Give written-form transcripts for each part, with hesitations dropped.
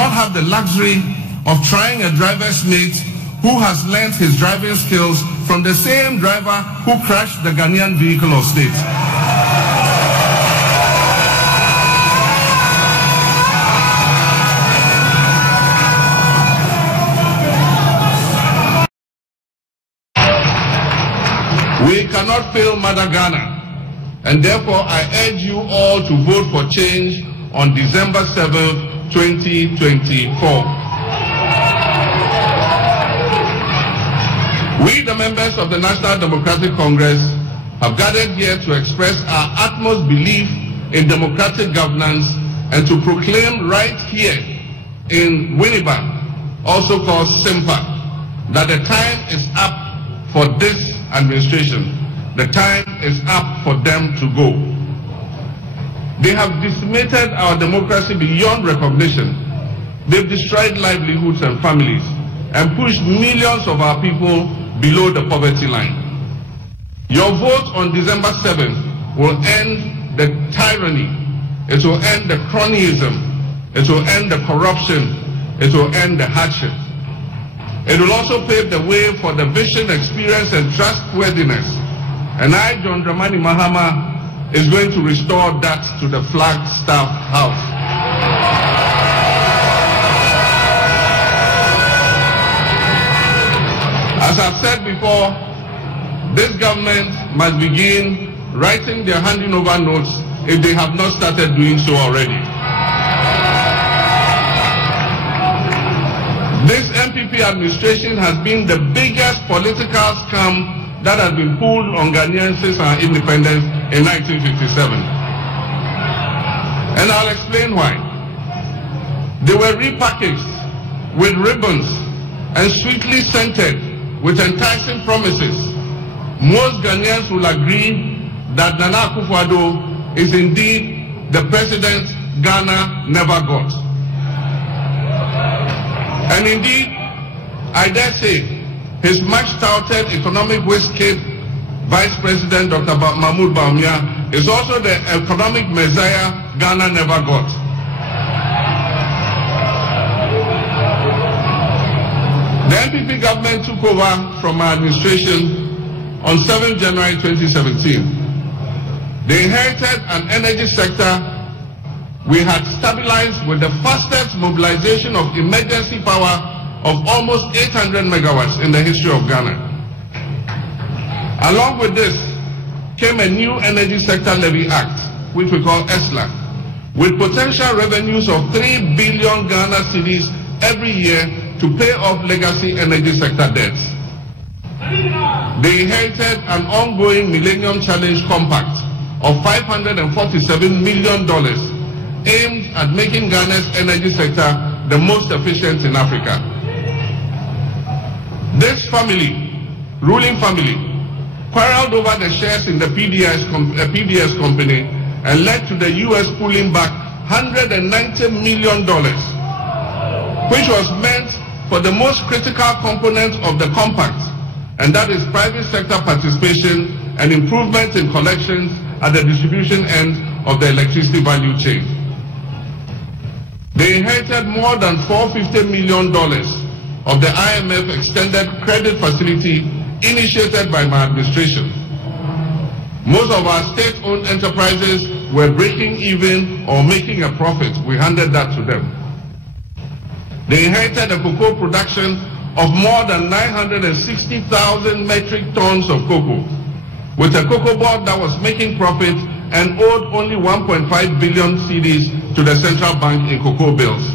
not have the luxury of trying a driver's mate who has learned his driving skills from the same driver who crashed the Ghanaian vehicle of state. We cannot fail Mother Ghana, and therefore I urge you all to vote for change on December 7th, 2024. We, the members of the National Democratic Congress, have gathered here to express our utmost belief in democratic governance and to proclaim right here in Winnipeg, also called SIMPA, that the time is up for this administration. The time is up for them to go. They have decimated our democracy beyond recognition. They've destroyed livelihoods and families and pushed millions of our people below the poverty line. Your vote on December 7th will end the tyranny. It will end the cronyism. It will end the corruption. It will end the hardship. It will also pave the way for the vision, experience, and trustworthiness. And I, John Dramani Mahama, is going to restore that to the Flagstaff House. As I've said before, this government must begin writing their handing over notes if they have not started doing so already. This NPP administration has been the biggest political scam that has been pulled on Ghanaians since our independence in 1957. And I'll explain why. They were repackaged with ribbons and sweetly scented with enticing promises. Most Ghanaians will agree that Nana Akufo-Addo is indeed the president Ghana never got. And indeed, I dare say, his much-touted economic waistcoat, Vice President Dr. Mahmoud Bawumia, is also the economic messiah Ghana never got. The NPP government took over from our administration on 7 January 2017. They inherited an energy sector we had stabilized with the fastest mobilization of emergency power of almost 800 megawatts in the history of Ghana. Along with this came a new Energy Sector Levy Act, which we call ESLA, with potential revenues of 3 billion Ghana cedis every year to pay off legacy energy sector debts. They inherited an ongoing Millennium Challenge Compact of $547 million aimed at making Ghana's energy sector the most efficient in Africa. This family, ruling family, quarreled over the shares in the PDS company and led to the US pulling back $190 million, which was meant for the most critical component of the compact, and that is private sector participation and improvement in collections at the distribution end of the electricity value chain. They inherited more than $450 million of the IMF extended credit facility initiated by my administration. Most of our state-owned enterprises were breaking even or making a profit. We handed that to them. They inherited a cocoa production of more than 960,000 metric tons of cocoa, with a cocoa board that was making profit and owed only 1.5 billion cedis to the central bank in cocoa bills.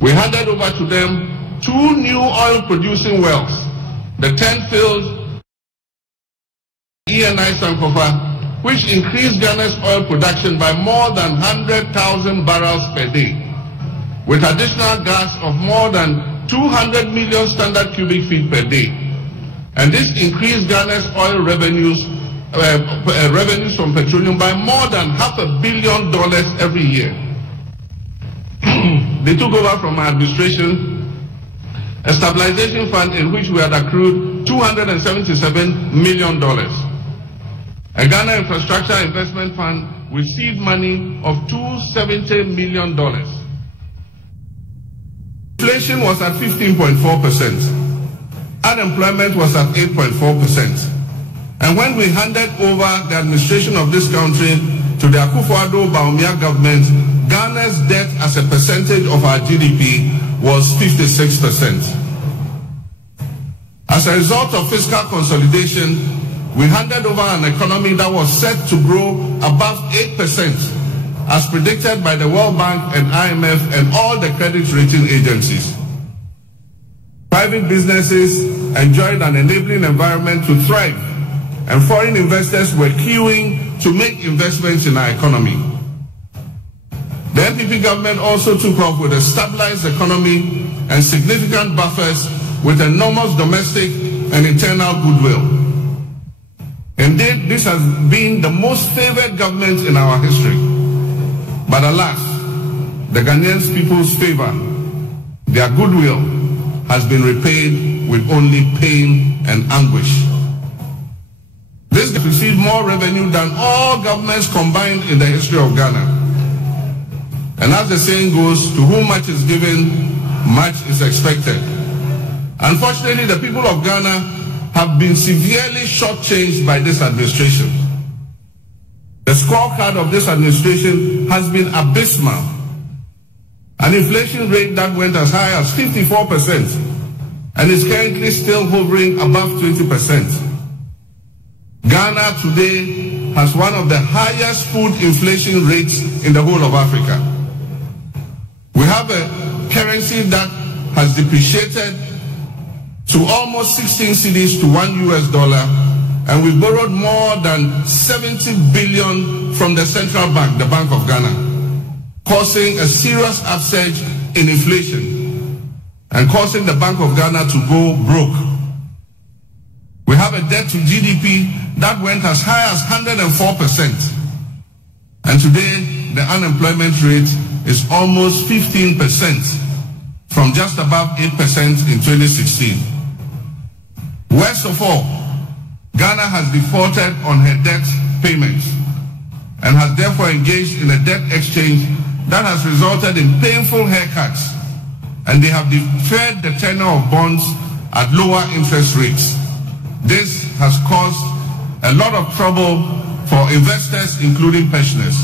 We handed over to them 2 new oil-producing wells, the 10 fields ENI Sankofa, which increased Ghana's oil production by more than 100,000 barrels per day, with additional gas of more than 200 million standard cubic feet per day. And this increased Ghana's oil revenues from petroleum by more than $500 million every year. They took over from our administration a stabilization fund in which we had accrued $277 million. A Ghana Infrastructure Investment Fund with seed money of $270 million. Inflation was at 15.4%. Unemployment was at 8.4%. And when we handed over the administration of this country to the Akufo-Addo-Bawumia government, Ghana's debt as a percentage of our GDP was 56%. As a result of fiscal consolidation, we handed over an economy that was set to grow above 8%, as predicted by the World Bank and IMF and all the credit rating agencies. Private businesses enjoyed an enabling environment to thrive, and foreign investors were queuing to make investments in our economy. The NPP government also took off with a stabilized economy and significant buffers with enormous domestic and internal goodwill. Indeed, this has been the most favored government in our history. But alas, the Ghanaian people's favor, their goodwill, has been repaid with only pain and anguish. This has received more revenue than all governments combined in the history of Ghana. And as the saying goes, to whom much is given, much is expected. Unfortunately, the people of Ghana have been severely shortchanged by this administration. The scorecard of this administration has been abysmal. An inflation rate that went as high as 54% and is currently still hovering above 20%. Ghana today has one of the highest food inflation rates in the whole of Africa. We have a currency that has depreciated to almost 16 cedis to $1, and we borrowed more than 70 billion from the central bank, the Bank of Ghana, causing a serious upsurge in inflation and causing the Bank of Ghana to go broke. We have a debt to GDP that went as high as 104%. And today, the unemployment rate is almost 15% from just above 8% in 2016. Worst of all, Ghana has defaulted on her debt payments and has therefore engaged in a debt exchange that has resulted in painful haircuts, and they have deferred the tenure of bonds at lower interest rates. This has caused a lot of trouble for investors, including pensioners.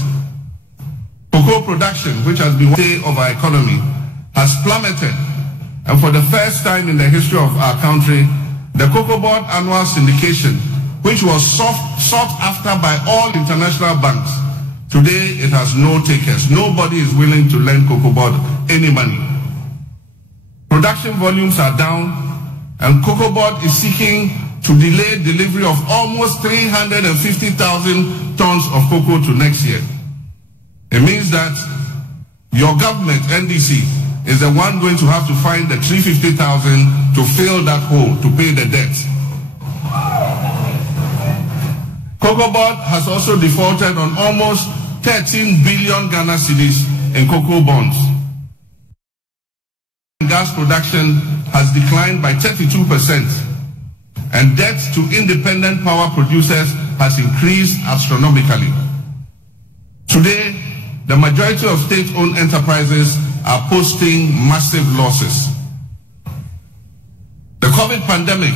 Cocoa production, which has been one day of our economy, has plummeted, and for the first time in the history of our country, the Cocoa Board annual syndication, which was sought after by all international banks, today it has no takers. Nobody is willing to lend Cocoa Board any money. Production volumes are down, and Cocoa Board is seeking to delay delivery of almost 350,000 tons of cocoa to next year. It means that your government, NDC, is the one going to have to find the 350,000 to fill that hole, to pay the debt. Cocoa Board has also defaulted on almost 13 billion Ghana cedis in cocoa bonds. Gas production has declined by 32%, and debt to independent power producers has increased astronomically. Today, the majority of state-owned enterprises are posting massive losses. The COVID pandemic,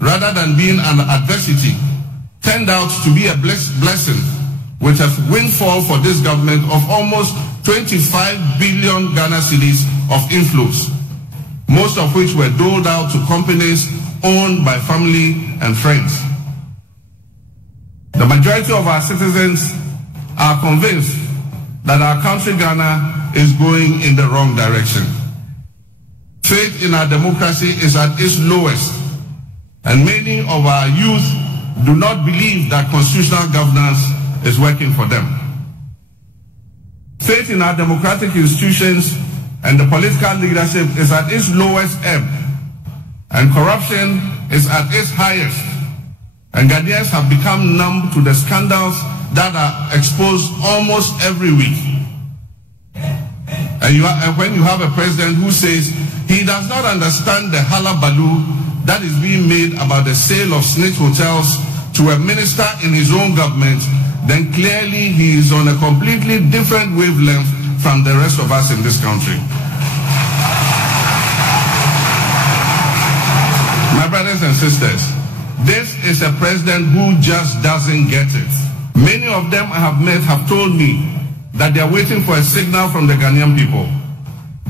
rather than being an adversity, turned out to be a blessing, with a windfall for this government of almost 25 billion Ghana cedis of inflows, most of which were doled out to companies owned by family and friends. The majority of our citizens are convinced that our country, Ghana, is going in the wrong direction. Faith in our democracy is at its lowest, and many of our youth do not believe that constitutional governance is working for them. Faith in our democratic institutions and the political leadership is at its lowest ebb, and corruption is at its highest, and Ghanaians have become numb to the scandals that are exposed almost every week. And when you have a president who says he does not understand the hullabaloo that is being made about the sale of snitch hotels to a minister in his own government, then clearly he is on a completely different wavelength from the rest of us in this country. brothers and sisters, this is a president who just doesn't get it. Many of them I have met have told me that they are waiting for a signal from the Ghanaian people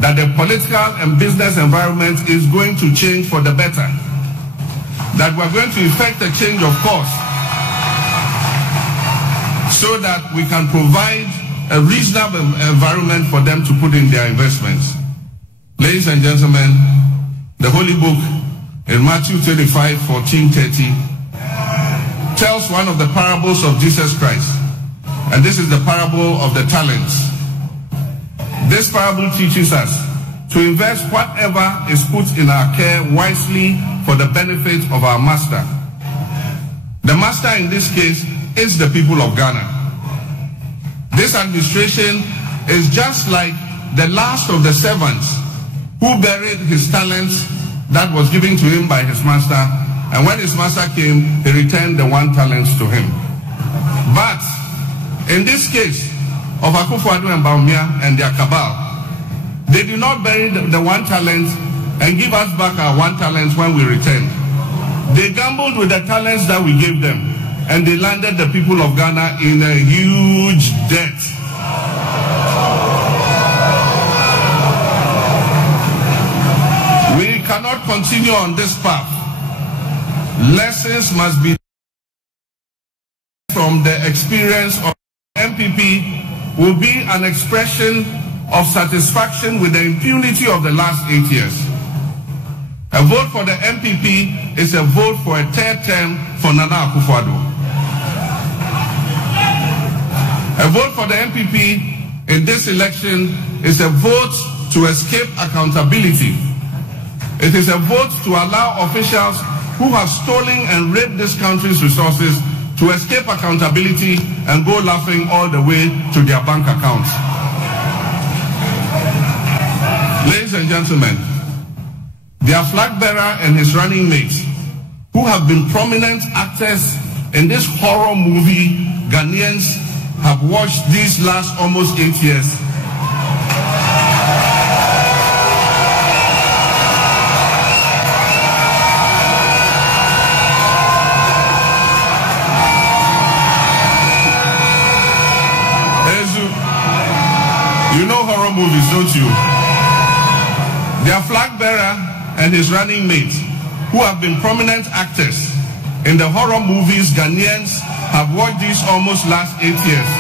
that the political and business environment is going to change for the better, that we're going to effect a change of course so that we can provide a reasonable environment for them to put in their investments. Ladies and gentlemen, the Holy Book in Matthew 25:14-30 tells one of the parables of Jesus Christ, and this is the parable of the talents. This parable teaches us to invest whatever is put in our care wisely for the benefit of our master. The master in this case is the people of Ghana. This administration is just like the last of the servants who buried his talents that was given to him by his master, and when his master came, he returned the 1 talent to him. But in this case of Akufo-Addo and Bawumia and their cabal, they did not bury the 1 talent and give us back our 1 talent when we returned. They gambled with the talents that we gave them, and they landed the people of Ghana in a huge debt. We cannot continue on this path. Lessons must be from the experience of NPP. Will be an expression of satisfaction with the impunity of the last 8 years. A vote for the NPP is a vote for a 3rd term for Nana Akufo-Addo. A vote for the NPP in this election is a vote to escape accountability. It is a vote to allow officials who have stolen and raped this country's resources to escape accountability and go laughing all the way to their bank accounts. Ladies and gentlemen, their flag bearer and his running mates, who have been prominent actors in this horror movie Ghanaians have watched these last almost 8 years, you know horror movies, don't you? Their flag bearer and his running mates, who have been prominent actors in the horror movies Ghanaians have watched these almost last 8 years.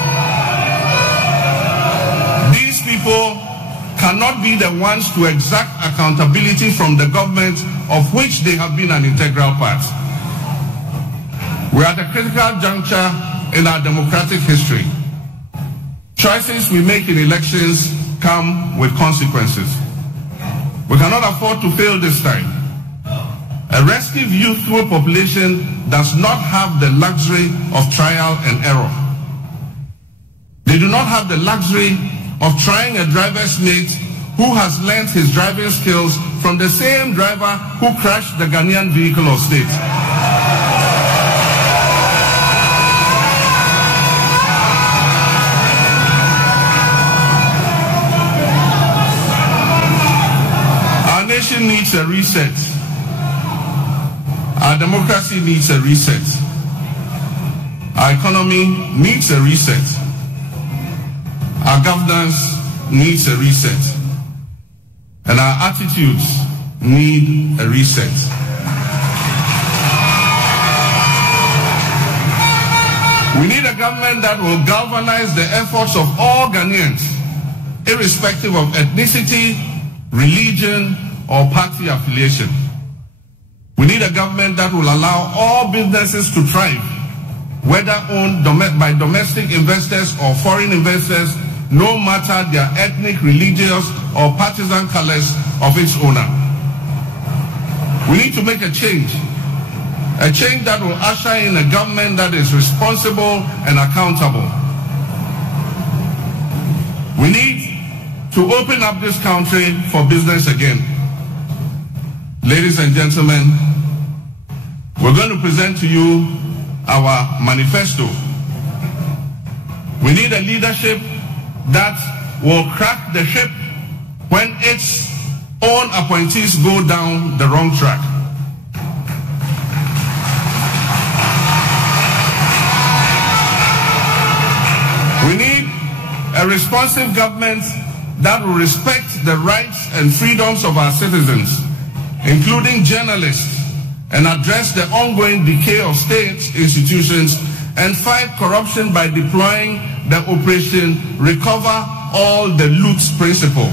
These people cannot be the ones to exact accountability from the government of which they have been an integral part. We are at a critical juncture in our democratic history. Choices we make in elections come with consequences. We cannot afford to fail this time. A restive youthful population does not have the luxury of trial and error. They do not have the luxury of trying a driver's mate who has learned his driving skills from the same driver who crashed the Ghanaian vehicle of state. Needs a reset. Our democracy needs a reset. Our economy needs a reset. Our governance needs a reset. And our attitudes need a reset. We need a government that will galvanize the efforts of all Ghanaians, irrespective of ethnicity, religion, or party affiliation. We need a government that will allow all businesses to thrive, whether owned by domestic investors or foreign investors, no matter their ethnic, religious, or partisan colors of its owner. We need to make a change that will usher in a government that is responsible and accountable. We need to open up this country for business again. Ladies and gentlemen, we're going to present to you our manifesto. We need a leadership that will crack the ship when its own appointees go down the wrong track. responsive government that will respect the rights and freedoms of our citizens, including journalists, and address the ongoing decay of state institutions and fight corruption by deploying the Operation Recover All the Loots principle.